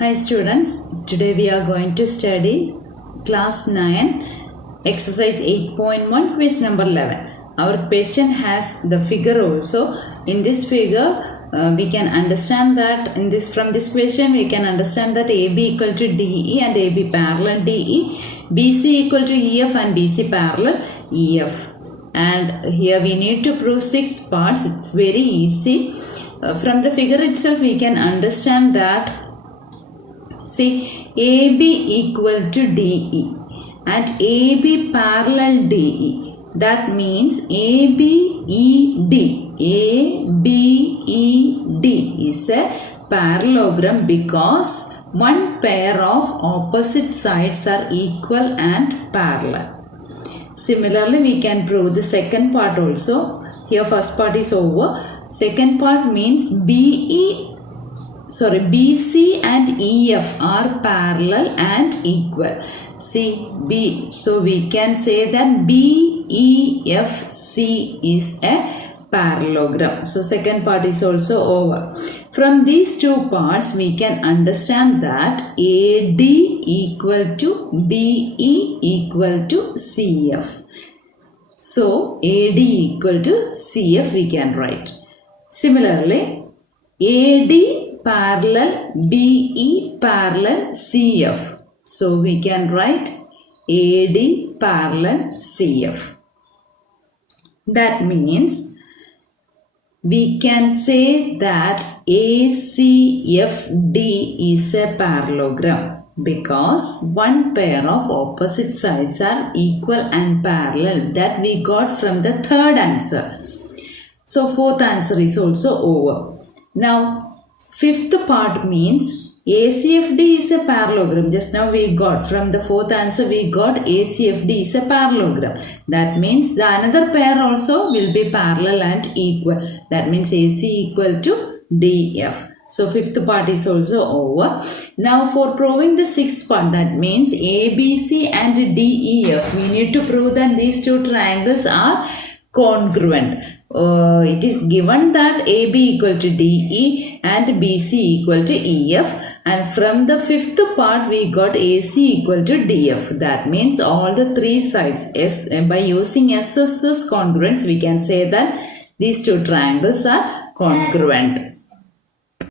Hi students, today we are going to study class 9 exercise 8.1 question number 11. Our question has the figure also. In this figure we can understand that from this question we can understand that AB equal to DE and AB parallel DE, BC equal to EF and BC parallel EF. And here we need to prove 6 parts. It's very easy. From the figure itself we can understand that, see, AB equal to DE and AB parallel DE. That means ABED. ABED is a parallelogram because one pair of opposite sides are equal and parallel. Similarly, we can prove the second part also. Here first part is over. Second part means BC and EF are parallel and equal. See, so we can say that BEFC is a parallelogram. So second part is also over. From these two parts we can understand that AD equal to BE equal to CF. So AD equal to CF we can write. Similarly, AD parallel BE parallel CF. So we can write AD parallel CF. That means we can say that ACFD is a parallelogram because one pair of opposite sides are equal and parallel. That we got from the third answer. So fourth answer is also over. Now fifth part means ACFD is a parallelogram. Just now we got from the fourth answer we got ACFD is a parallelogram. That means the another pair also will be parallel and equal. That means AC equal to DF. So fifth part is also over. Now for proving the sixth part, that means ABC and DEF, we need to prove that these two triangles are congruent. It is given that AB equal to DE and BC equal to EF, and from the fifth part we got AC equal to DF. That means all the three sides, by using SSS congruence we can say that these two triangles are congruent.